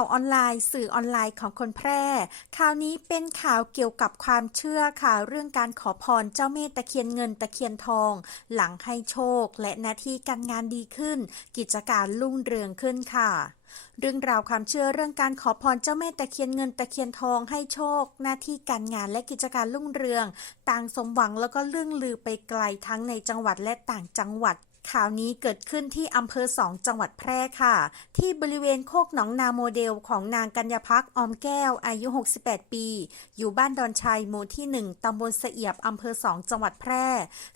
ข่าวออนไลน์ สื่อออนไลน์ของคนแพร่ ข่าวนี้เป็นข่าวเกี่ยวกับความเชื่อค่ะ เรื่องการขอพรเจ้าแม่ตะเคียนเงินตะเคียนทอง หลังให้โชค และหน้าที่การงานดีขึ้น กิจการรุ่งเรืองขึ้นค่ะเรื่องราวความเชื่อเรื่องการขอพรเจ้าแม่ตะเคียนเงินตะเคียนทองให้โชค หน้าที่การงานและกิจการรุ่งเรือง ต่างสมหวังแล้วก็เรื่องลือไปไกลทั้งในจังหวัดและต่างจังหวัด ข่าวนี้เกิดขึ้นที่อำเภอสองจังหวัดแพร่ค่ะ ที่บริเวณโคกหนองนาโมเดลของนางกัญญพักออมแก้วอายุ 68 ปี อยู่บ้านดอนชัยหมู่ที่ 1 ตำบลเสียบอำเภอสองจังหวัดแพร่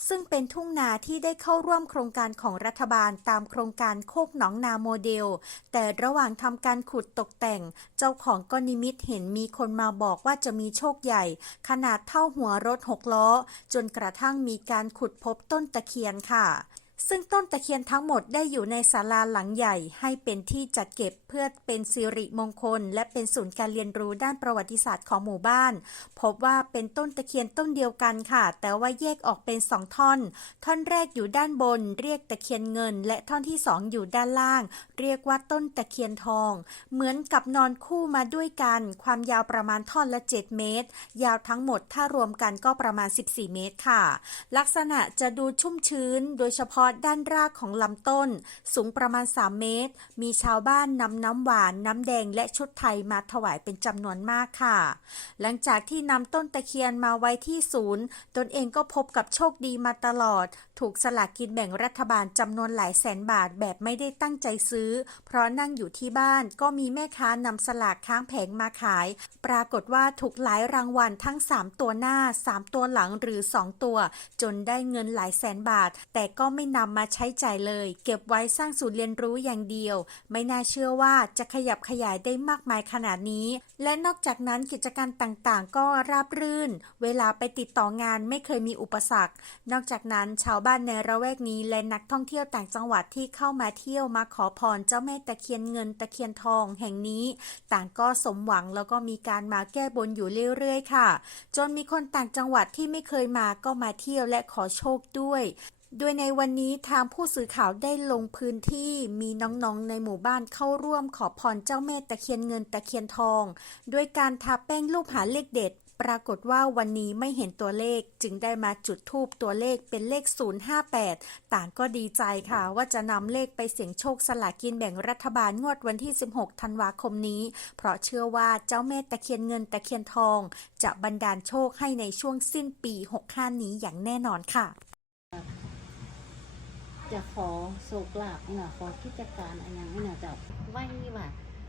ซึ่งเป็นทุ่งนาที่ได้เข้าร่วมโครงการของรัฐบาลตามโครงการโคกหนองนาโมเดล แต่ระหว่างทำการขุดตกแต่ง เจ้าของก็นิมิตเห็นมีคนมาบอกว่าจะมีโชคใหญ่ ขนาดเท่าหัวรถหกล้อ จนกระทั่งมีการขุดพบต้นตะเคียนค่ะ ซึ่งต้นตะเคียนทั้งหมดได้อยู่ในศาลาหลังใหญ่ให้เป็นที่จัดเก็บเพื่อเป็นสิริมงคล และเป็นศูนย์การเรียนรู้ด้านประวัติศาสตร์ของหมู่บ้าน พบว่าเป็นต้นตะเคียนต้นเดียวกันค่ะ แต่ว่าแยกออกเป็นสองท่อน ท่อนแรกอยู่ด้านบน เรียกตะเคียนเงิน และท่อนที่สองอยู่ด้านล่าง เรียกว่าต้นตะเคียนทอง เหมือนกับนอนคู่มาด้วยกัน ความยาวประมาณท่อนละ 7 เมตร ยาวทั้งหมดถ้ารวมกันก็ประมาณ 14 เมตรค่ะ ลักษณะจะดูชุ่มชื้น โดยเฉพาะด้านรากของลำต้น สูงประมาณ 3 เมตร มีชาวบ้านนำน้ำหวาน น้ำแดงและชุดไทยมาถวายเป็นจำนวนมากค่ะ หลังจากที่นำต้นตะเคียนมาไว้ที่ศูนย์ ตนเองก็พบกับโชคดีมาตลอด ถูกสลากกินแบ่งรัฐบาลจำนวนหลายแสนบาทแบบไม่ได้ตั้งใจซื้อ เพราะนั่งอยู่ที่บ้านก็มีแม่ค้านำสลากค้างแผงมาขาย ปรากฏว่าถูกหลายรางวัลทั้ง 3 ตัวหน้า 3 ตัวหลังหรือ 2 ตัว จนได้เงินหลายแสนบาท แต่ก็ไม่นำมาใช้จ่ายเลย เก็บไว้สร้างศูนย์เรียนรู้อย่างเดียว ไม่น่าเชื่อว่าจะขยับขยายได้มากมายขนาดนี้ และนอกจากนั้นกิจการต่างๆ ก็ราบรื่น เวลาไปติดต่องานไม่เคยมีอุปสรรค นอกจากนั้นชาวบ้านในระแวกนี้และนักท่องเที่ยวต่างจังหวัดที่เข้ามาเที่ยวมาขอพรเจ้าแม่ตะเคียนเงินตะเคียนทองแห่งนี้ ต่างก็สมหวังแล้วก็มีการมาแก้บนอยู่เรื่อยๆค่ะ จนมีคนต่างจังหวัดที่ไม่เคยมาก็มาเที่ยวและขอโชคด้วย โดยในวันนี้ทางผู้สื่อข่าวได้ลงพื้นที่มีน้องๆ ในหมู่บ้านเข้าร่วมขอพรเจ้าแม่ตะเคียนเงินตะเคียนทองด้วยการทาแป้งรูปหาเลขเด็ด ปรากฏว่าวันนี้ไม่เห็นตัวเลขจึงได้มาจุดทูปตัวเลขเป็นเลข 058 ต่างก็ดีใจค่ะ ว่าจะนำเลขไปเสี่ยงโชคสลากกินแบ่งรัฐบาลงวดวันที่ 16 ธันวาคมนี้ เพราะเชื่อว่าเจ้าแม่ตะเคียนเงินตะเคียนทอง จะบันดาลโชคให้ในช่วงสิ้นปี 65 นี้อย่างแน่นอนค่ะ จะขอโศกลาบนี่นะขอกิจการอะไรอย่างนี้นะเจ้าไว้ว่า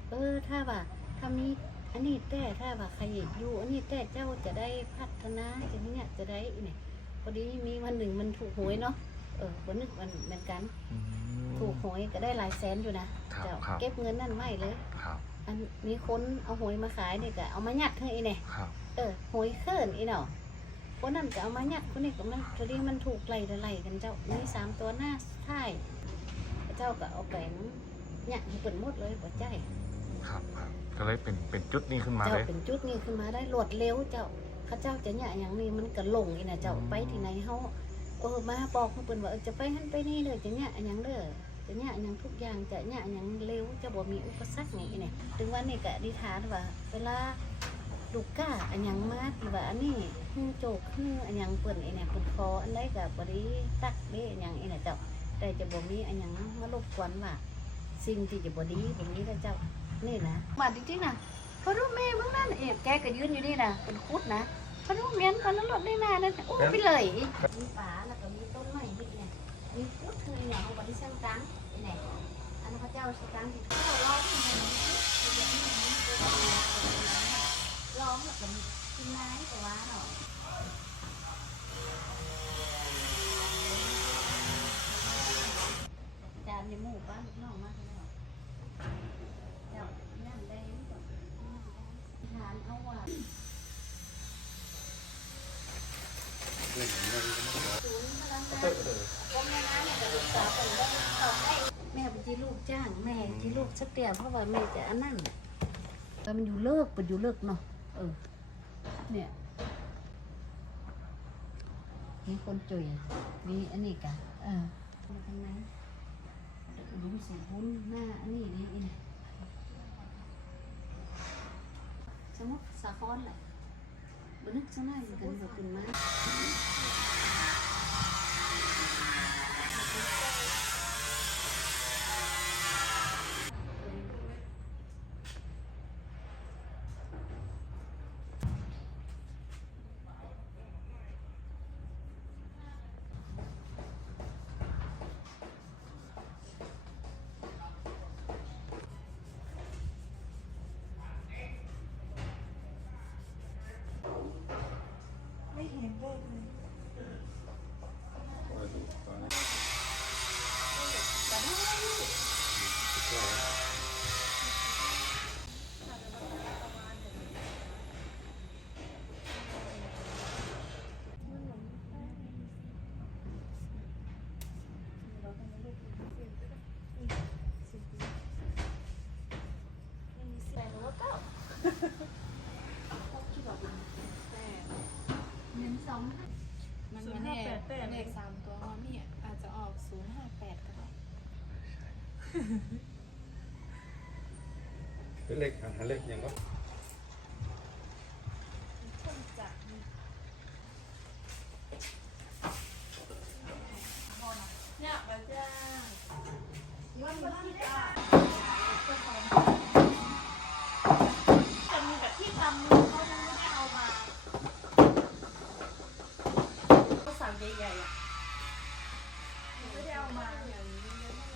เออถ้าว่าถ้ามีอันนี้แต่ถ้าว่าใครอยู่อันนี้แต่เจ้าจะได้พัฒนาจะนี้เนี่ยจะได้อีเนี่ยพอดีมีวันหนึ่งมันถูกหวยเนาะเออวันหนึงวันเหมือนกันอืมถูกหวยก็ได้หลายแสนอยู่นะครับเจ้าครับเก็บเงินนั่นไม่เลยครับอันมีคนเอาหวยมาขายเนี่ยก็เอามายัดให้อีเนี่ยครับเออหวยเคลื่อนอีเนาะ คนนั้นก็เอามายัดคนนี้ก็มันพอดีมันถูกไหลไหลกันเจ้ามีสามตัวหน้าท้ายเจ้าก็เอาแปงยัดให้เปิดหมดเลยปัจจัยครับครับก็เลยเป็นเป็นจุดนี้ขึ้นมาเจ้าเลยเป็นจุดนี้ขึ้นมาได้รวดเร็วเจ้าเข้าเจ้าจะเนี่ยอย่างนี้มันก็หลงอีนะเจ้าอืมไปที่ไหนเขาเออมาบอกเขาเปิ่นว่าเออจะไปหันไปนี่เลยจะเนี่ยอันหยังเด้อจะเนี่ยอันหยังทุกอย่างจะเนี่ยอันหยังเร็วจะบ่มีอุปสรรคอย่างนี้เนี่ยถึงวันนี้ก็อธิษฐานว่า เวลาลูกก้าอันหยังมาที่ว่าอันนี้ ฮือโจกฮืออันยังเปิ่นไอเนี่ยเปิ่นคออันใดก็บ่ได้ตักเด้อันยังไอเนี่ยเจ้าแต่จะบ่มีอันยังมารบกวนว่าสิ่งที่จะบ่ดีบ่มีแล้วเจ้านี่นะมาจริงๆนะพอรู้แม่เมื่อนั้นเอบแกก็ยืนอยู่นี่นะเป็นคุดนะพอรู้เมียนพอนั้นรถได้นานั่นอู้ไปเลยมีป่าแล้วก็มีต้นไม้ดิเนี่ยมีพุดเธอเนี่ยเขาบอกที่ช่างตังเนี่ยอันนั้นพระเจ้าช่างตังที่เขาล้อมล้อมแล้วก็มีต้นไม้แต่ว่าเนาะจานในหมู่บ้านน้องมากเลยเนาะเจ้านั่นได้ก่อน ทานเอาว่าศูนย์พลังงานกรมแม่น้ำเนี่ยจะรักษาเป็นได้ต่อให้แม่เป็นที่ลูกจ้างแม่ ที่ลูกสักเดียวเพราะว่าแม่จะอันนั้นแต่มันอยู่เลิกเป็นอยู่เลิกเนาะเออ เนี่ย มีคนจุยมีอันนี้กันเออมาทางไหนลุงสีบุญหน้าอันนี้นี่อีกสมมติสาครแหละบ่นึกจังได๋เหมือนกันว่า ขึ้ นมามันไม่แน่เลขสามตัวว่ามีอาจจะออกศูนย์ห้าแปดก็ได้เป็นเลขหาเลขยังก็คนจะมีเนี่ยมาจ้าวันที่จ้า